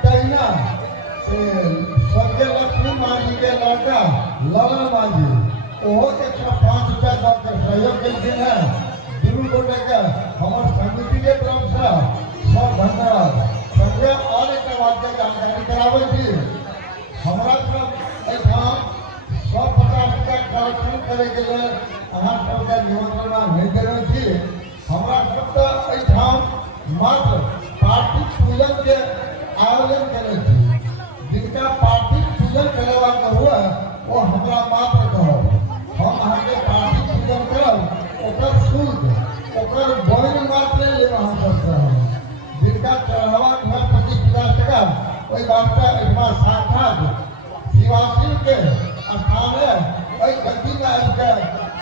तहिना से स्वर्गीय लक्ष्मी माँ जी के लड़का ललन माँ जी वो 105 रुपया दो के सहयोग करती है। दुनू गोटे के हमारे समिति के तरफ से सब धन्यवाद। और एक बात मात्र पार्थिव पूजन के आयोजन करे छी। जिनका पार्थिव पूजन करेवा के हुआ वो हमरा मात्र कहो, हम अहाँ के पार्थिव पूजन करब ओकर शुल्क ओकर बोझ मात्र ले अहाँ सकते हैं। जिनका चढ़ावा हुआ 25-50 टका ओहि वास्ते एहिठमा साक्षात शिवाशिव के स्थान है, ओहि गद्दी में आबि के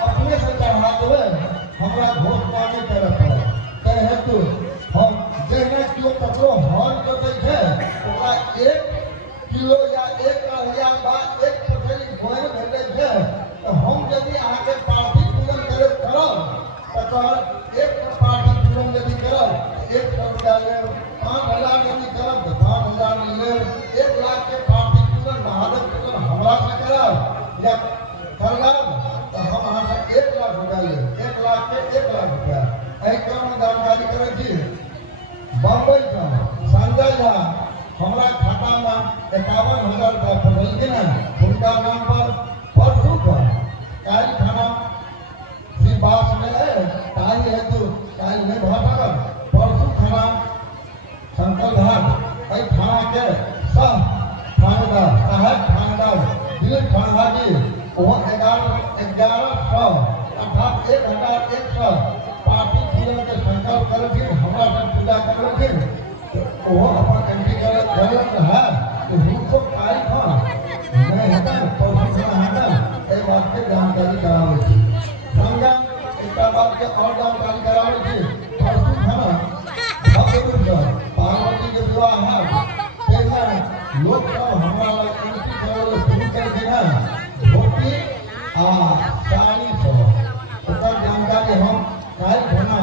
अपने से चढ़ा देवे, हमरा घोषणा नहीं करे पड़े। ताहि हेतु हम जहने केओ ककरो हर कटे छै ओकरा 1 किलो या 1 या 1 पसेरी भोजन भेटै छै, तो हम यदि अहाँ के पार्थिव पूजन करब तकर 1 पार्थिव पूजन यदि करब 100 रुपया लेब, 5000 यदि करब तो 5000 लेब, 1 लाख के पार्थिव पूजन महादेव पूजन हमरा से करब या करब तो हम अहाँ से 1 लाख रुपया लेब, 1 लाख के 1 लाख रुपया। एहि क्रम में जानकारी करै छी बम्बई से संजय झा हमरा खाता में 51,000 रुपया पठेलखिन हैं, हुनका नाम पर परसू पर काल्हि खाना श्रीवास में है, काल्हि हेतु काल्हि नहीं भऽ सकल, परसू खाना शंकर घाट एहि थाना के सब थानेदार सहायक थानेदार दिलीप खाना जी वो 1100 अर्थात 1,100 पार्थिव पूजन के संकल्प करथिन, हमरा से पूजा करथिन, तो वो अपन एंट्री करत है तो हुनको काल्हि खा नहीं हेतै परसू खा हेतै। एहि बात के जानकारी कराबै छी। संगे एकटा बात के और जानकारी कराबै छी, परसू खाना पार्वती के विवाह है, ताहिमे लोक सब हमरा लग एंट्री करल शुरू केलखिन हैं धोती आ साड़ी सब। ओकर जानकारी हम काल्हि खाना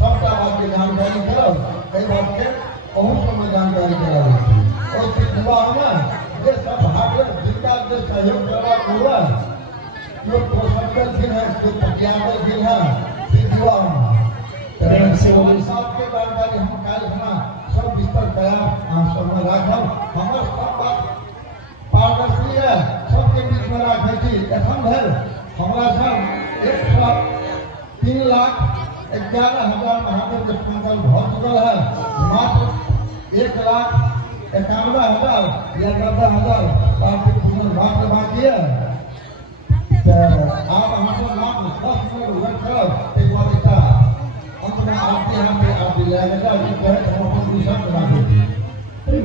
सबटा बात के जानकारी करब, एहि बात के अहूँ सबमे जानकारी कराबै छी। ओहि विवाह में जे सब भाग जिनका जे सहयोग करबाक हुआ केओ पोषण देलखिन हैं, केओ पटिया देलखिन हैं, से विवाह में सबके जानकारी हम काल्हि खाना सब विस्तार कराब, अहाँ सबमे राखब। हमर सब बात पारदर्शी है, सबके बीच में राखै छी। एखन धरि हमरा सब 103,11,000 महादेव के संकल्प भऽ चुकल है, मात्र 1,91,000 या 90,000 पार्थिव पूजन मात्र बाकी है। आप अहाँ सब मात्र 10 मिनट वेट करब, एक बार एकटा अंत में आरती आरती लगेगा कि कहे हम अपन विषय बना देंगे।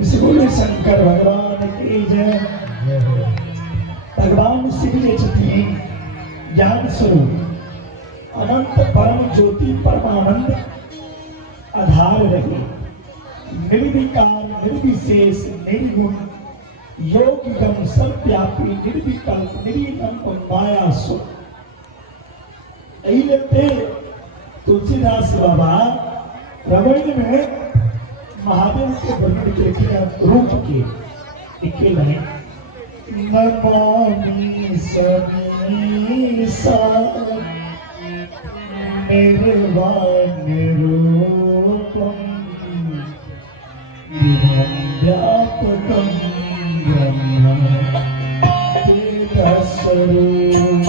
शिव शंकर भगवान की जय। भगवान शिव जे छथिन ज्ञान स्वरूप अनंत परम ज्योति परमानंद आधार रहे, निर्विकार निर्विशेष निर्गुण योगिगम सर्वव्यापी निर्विकल्प निर्विकल्प माया सो। लेते तुलसीदास बाबा रामायण में महादेव के वर्णन के रूप के लिखे हैं, नमामि समीसा निर्वाण रूपम व्यापकं ब्रह्म तेजस्वरूपम्।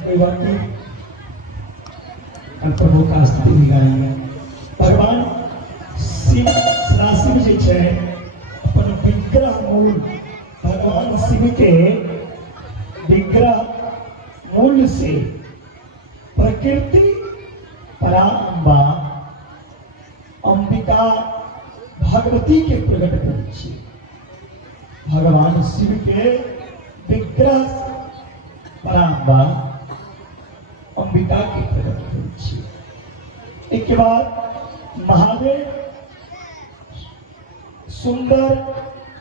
कोई बात नहीं, कल प्रभु का स्तुति भी गाएंगे। भगवान शिव सदाशिव जी छे अपन विग्रह मूल भगवान शिव के विग्रह मूल से प्रकृति पराम्बा अंबिका भगवती के प्रकट करै छी। भगवान शिव के विग्रह पराम्बा अंबिका के प्रकट करै छी। एक के बाद महादेव सुंदर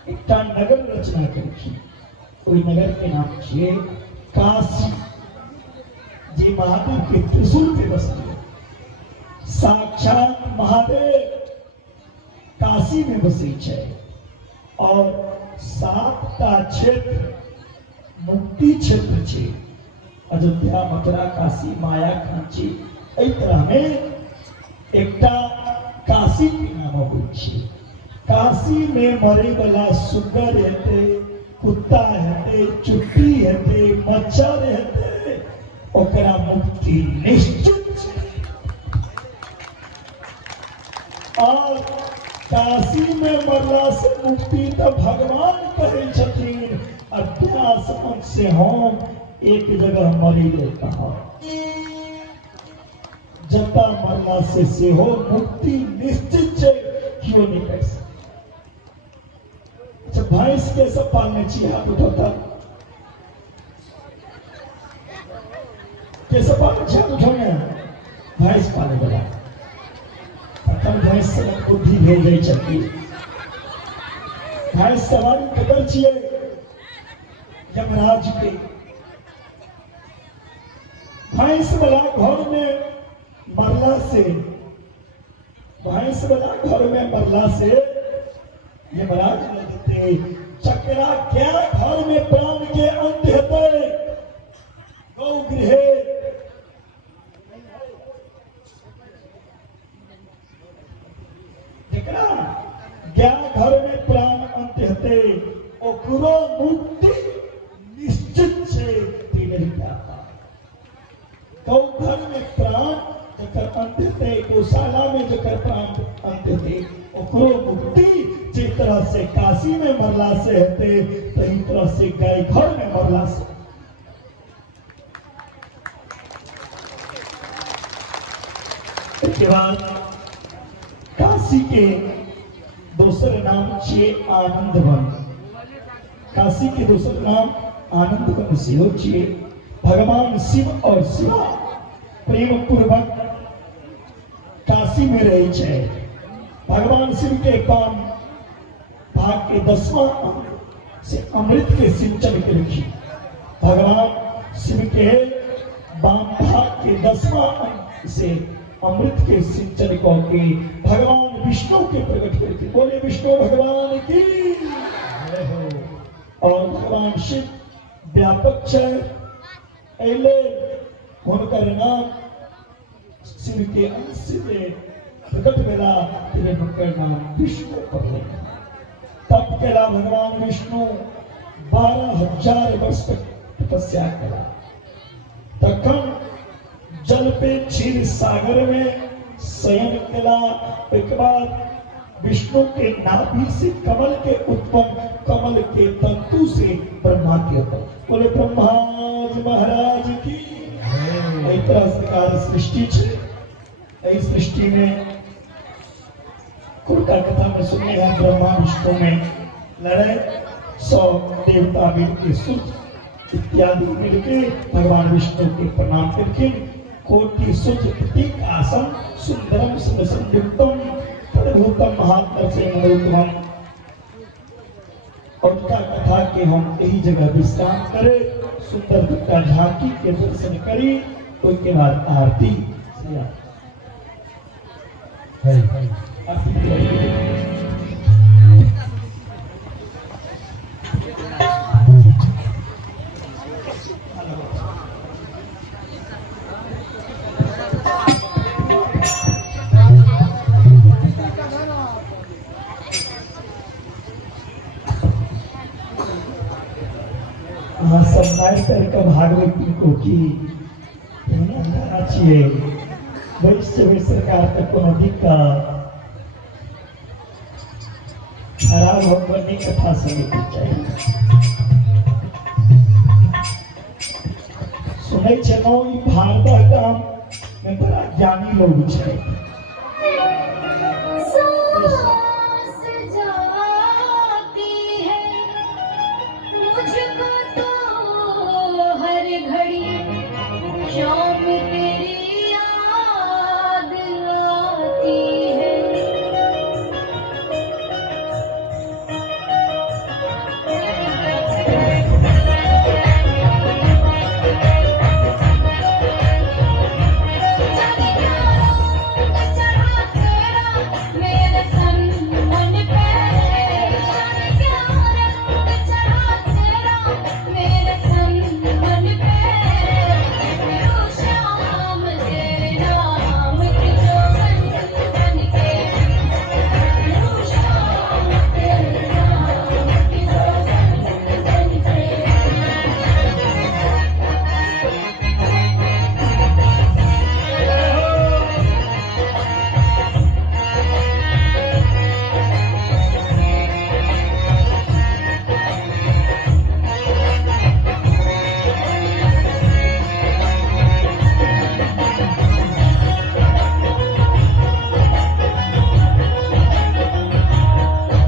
एक नगर रचना करी। ओई नगर के नाम छिए काशी, जे महादेव के त्रिशूल पे बसल। साक्षात महादेव काशी में बसे छे और 7टा क्षेत्र मुक्ति क्षेत्र छे। अयोध्या, मथुरा, काशी, माया, कांची, एहि तरह में एकटा काशी के नाम होय छे। काशी में मरे वाला सुगर हेते, कुत्ता हेते, चुट्टी हेते, मच्छर हेते, ओकरा मुक्ति निश्चित छे। और काशी में मरला से मुक्ति तो भगवान कहे छथिन, अभ्यास मन से हम एक जगह मरी ले कहा। जता मरला से हो मुक्ति निश्चित है, क्यों नहीं कह सकते। अच्छा, भैंस कैसे पालने चाहिए, हाथ उठाता कैसे पालने चाहिए, हाथ उठाओगे। भैंस पाले वाला प्रथम भैंस से बुद्धि भेज रही चाहिए। भैंस सवारी कदर चाहिए यमराज के। भैंस वाला घर में मरला से, भैंस वाला घर में मरला से यमराज न देते। चकरा क्या घर में प्राण के अंत हेते, गौ गृहे जकरा क्या घर में प्राण अंत हेते, ओकरो मुक्ति निश्चित छे। नहीं पाता गौ घर में प्राण जकर अंत हेते, गौशाला में जकर प्राण अंत हेते, ओकरो मुक्ति जिस तरह से काशी में मरला से हेते, तही तरह से गाय घर में मरला से। इसके बाद काशी के दूसरे नाम छे आनंद वन। काशी के दूसरे नाम आनंद वन सेहो छे। भगवान शिव और शिवा प्रेम पूर्वक काशी में रहे छे। भगवान शिव के पान भाग के 10वां अंग से अमृत के सिंचन के रखी। भगवान शिव के वाम भाग के 10वां अंग से अमृत के सिंचन के भगवान विष्णु के प्रकट करके बोले विष्णु भगवान की। और भगवान शिव व्यापक छे, एले हुनकर नाम शिव के अंश में प्रकट भेला, तेरे हुनकर नाम विष्णु पड़ले। तब केला भगवान विष्णु 12,000 वर्ष तक तपस्या करा। तखन जल पे क्षीर सागर में शयन केला। एक बाद विष्णु के नाभि से कमल के उत्पन्न, कमल के तंतु से ब्रह्मा के उत्पन्न। बोले ब्रह्मा जी महाराज की। एक तरह सृष्टि है। इस सृष्टि में कुरका कथा में सुनने हैं, ब्रह्मा विष्णु में लड़े, 100 देवता मिलके सूर्य इत्यादि मिलके भगवान विष्णु के प्रणाम करके कोटि सूर्य प्रतीक आसन सुंदरम संयुक्तम प्रभुतम महात्म से मनोत्तम। और क्या कथा के हम यही जगह विश्राम करें, सुंदर का झांकी के दर्शन करी, उसके बाद आरती सब नायक का भागवत को की होना चाहिए वैसे भी सरकार का कोनो दिक्कत खराब होकर नहीं कथा समिति चाहिए सुनै छलौ ई भारत गाम में बड़ा ज्ञानी लोग छै सांस जाती है मुझको तो हर घड़ी शाम तेरी याद आती है मेरे तन मन पे क्या रंग चढ़ा तेरा मेरे तन मन पे रो श्याम तेरे नाम की जो बन के रो श्याम तेरे नाम की जो बन के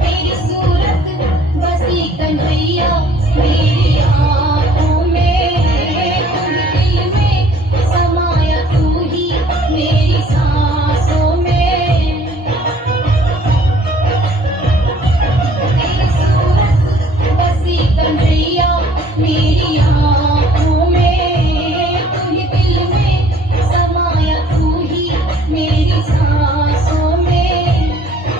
तेरी सूरत बसी कन्हैया मेरी आँखों में तुम दिल में समाया तू ही मेरी सांसों में तेरी सूरत बसी कन्हैया मेरी आँखों में तुम दिल में समाया तू ही मेरी सांसों में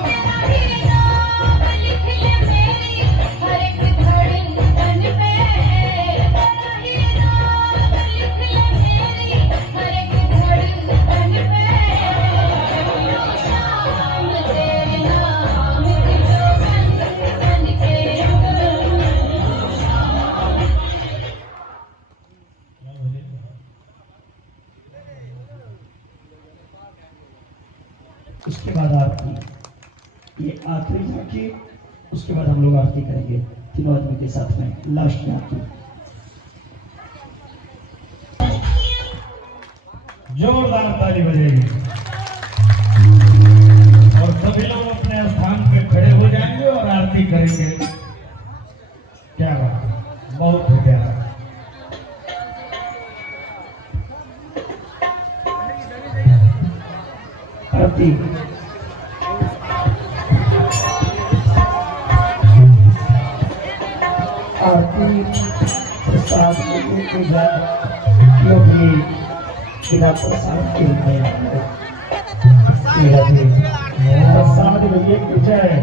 तेरा ही नाम लिख ले मेरी हर एक धड़कन पे तेरा ही नाम लिख ले मेरी हर एक धड़कन पे रो श्याम तेरे नाम की जो बन के रो श्याम उसके बाद आरती ये आखिरी झांकी उसके बाद हम लोग आरती करेंगे तीनों आदमी के साथ में लास्ट में आरती जोरदार ताली बजेगी और सभी लोग अपने स्थान पे खड़े हो जाएंगे और आरती करेंगे। क्या बात है, बहुत ही प्यारा। आरती आरती प्रसाद लेने के बाद क्योंकि बिना प्रसाद के प्रसाद लेने के जाए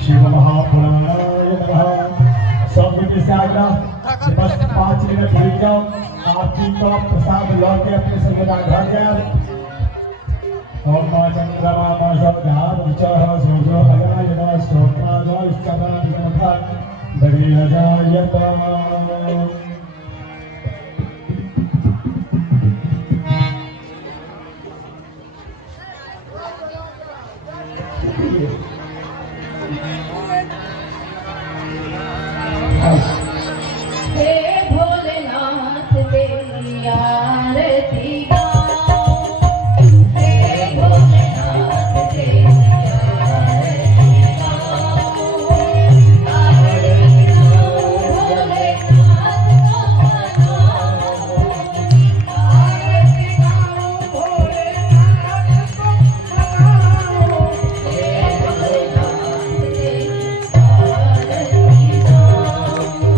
शिव महापुराणाय नमः। सब के साथ बस 5 मिनट रुक जाओ आरती का प्रसाद लौट के अपने संगता घर जाए। ओम चंद्रमा मसोधार विचार सूर्यो हयाय नमः श्रोत्राय चंद्राय नमः दरियायत हे भोलेनाथ तेरी आरती गाओ हे भोलेनाथ तेरी आरती गाओ आरती गाओ भोलेनाथ को मनाओ आरती गाओ भोलेनाथ को मनाओ हे भोलेनाथ तेरी आरती गाओ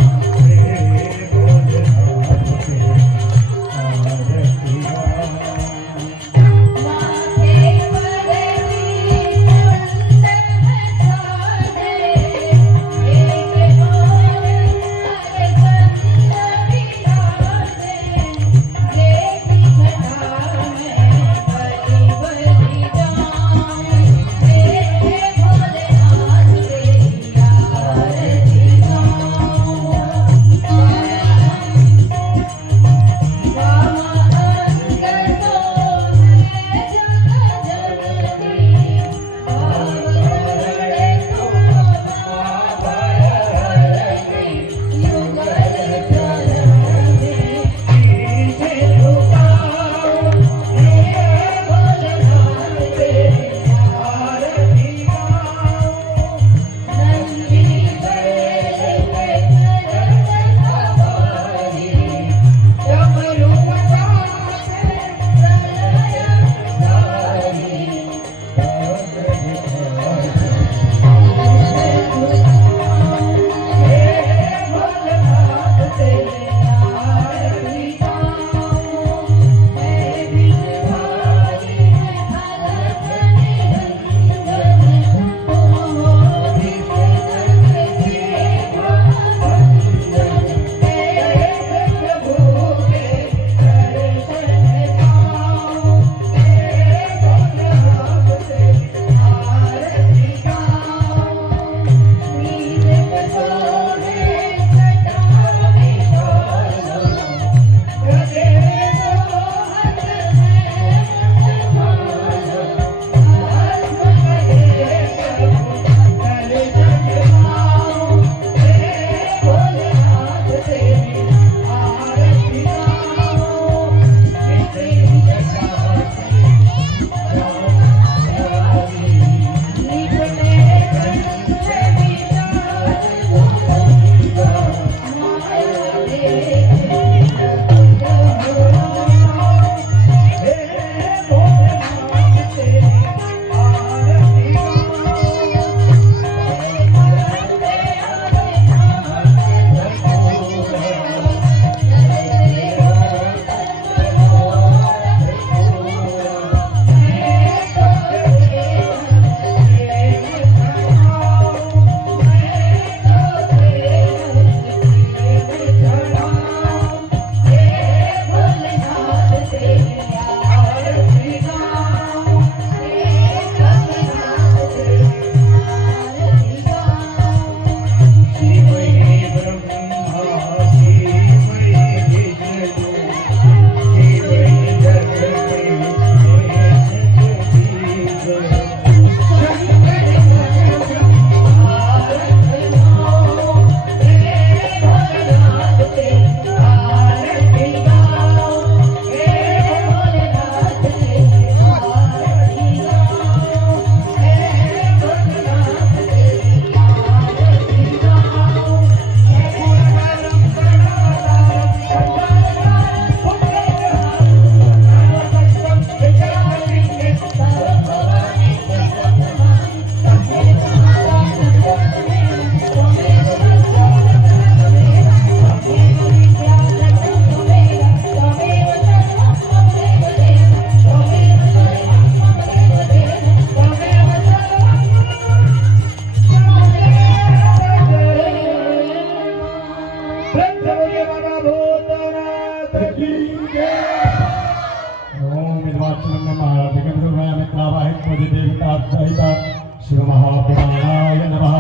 शिव महापुराणाय नमः।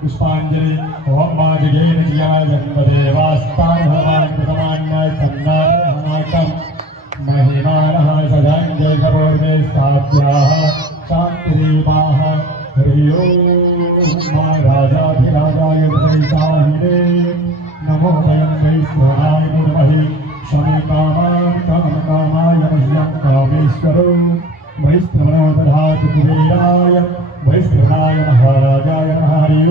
पुष्पांजलि ओम माजगेन जियाय जन्मदेवास्तां भगवान प्रथमान्याय सन्नाहनाकं महिमानः सदांजय कपूर्वे स्थाप्याः शांतिरेवाः हरि ओम राजाधिराजाय वैशाहिने नमो वयं वैश्वराय गुरुमहे शमे कामाय मह्यं कामेश्वरो